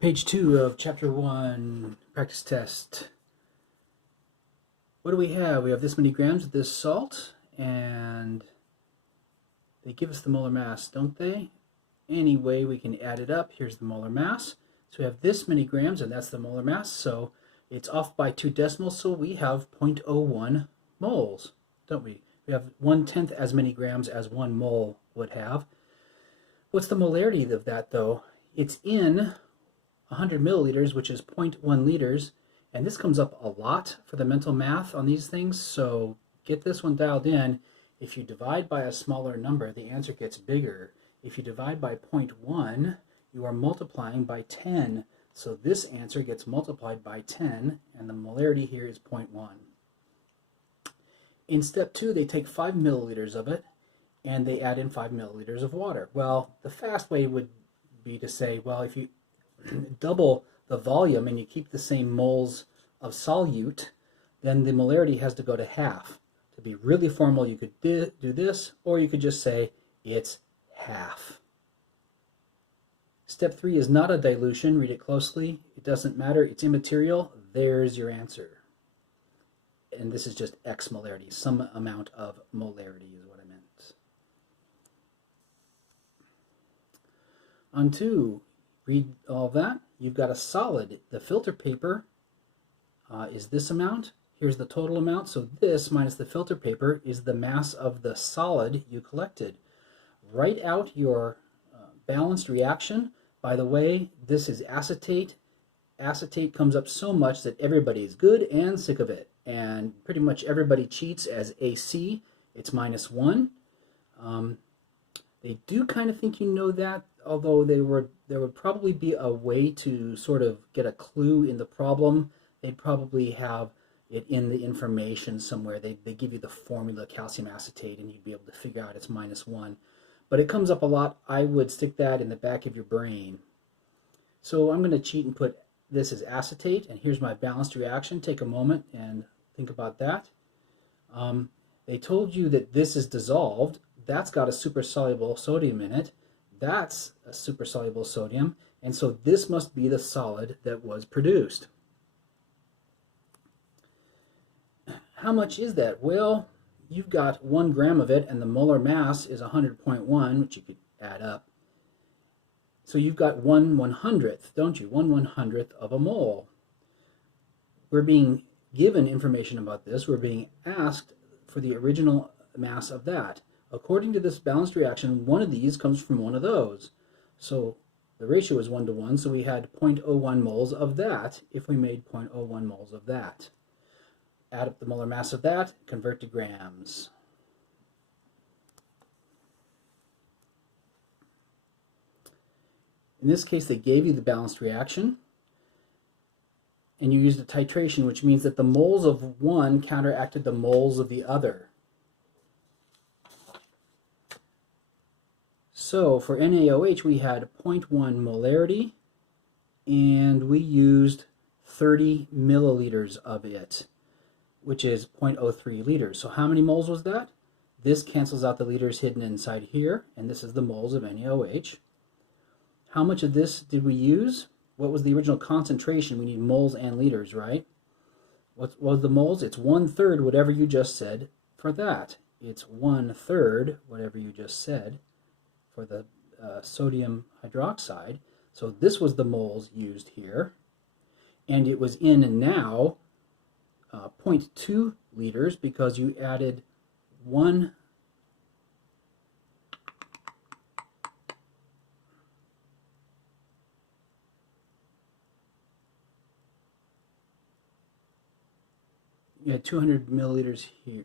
Page 2 of Chapter 1, practice test. What do we have? We have this many grams of this salt, and they give us the molar mass, don't they? Anyway, we can add it up. Here's the molar mass. So we have this many grams, and that's the molar mass. So it's off by 2 decimals, so we have 0.01 moles, don't we? We have 1/10 as many grams as 1 mole would have. What's the molarity of that, though? It's in 100 milliliters, which is 0.1 liters, and this comes up a lot for the mental math on these things, so get this one dialed in. If you divide by a smaller number, the answer gets bigger. If you divide by 0.1, you are multiplying by 10, so this answer gets multiplied by 10, and the molarity here is 0.1. In step 2, they take 5 milliliters of it, and they add in 5 milliliters of water. Well, the fast way would be to say, well, if you double the volume and you keep the same moles of solute, then the molarity has to go to half. To be really formal, you could do this, or you could just say it's half. Step 3 is not a dilution. Read it closely. It doesn't matter. It's immaterial. There's your answer. And this is just X molarity. Some amount of molarity is what I meant. On 2, read all that. You've got a solid. The filter paper is this amount. Here's the total amount. So this minus the filter paper is the mass of the solid you collected. Write out your balanced reaction. By the way, this is acetate. Acetate comes up so much that everybody is good and sick of it. And pretty much everybody cheats as AC. It's -1. They do kind of think you know that, although there would probably be a way to sort of get a clue in the problem. They'd probably have it in the information somewhere. They give you the formula, calcium acetate, and you'd be able to figure out it's -1. But it comes up a lot. I would stick that in the back of your brain. So I'm going to cheat and put this as acetate, and here's my balanced reaction. Take a moment and think about that. They told you that this is dissolved. That's got a supersoluble sodium in it. That's a supersoluble sodium, and so this must be the solid that was produced. How much is that? Well, you've got 1 gram of it, and the molar mass is 100.1, which you could add up. So you've got 1/100th, don't you? 1/100th of a mole. We're being given information about this. We're being asked for the original mass of that. According to this balanced reaction, one of these comes from one of those. So the ratio is 1 to 1, so we had 0.01 moles of that if we made 0.01 moles of that. Add up the molar mass of that, convert to grams. In this case, they gave you the balanced reaction, and you used a titration, which means that the moles of one counteracted the moles of the other. So for NaOH, we had 0.1 molarity, and we used 30 milliliters of it, which is 0.03 liters. So how many moles was that? This cancels out the liters hidden inside here, and this is the moles of NaOH. How much of this did we use? What was the original concentration? We need moles and liters, right? What was the moles? It's 1/3 whatever you just said for that. It's 1/3 whatever you just said for the sodium hydroxide. So this was the moles used here. And it was in now 0.2 liters because you added 1 you had 200 milliliters here.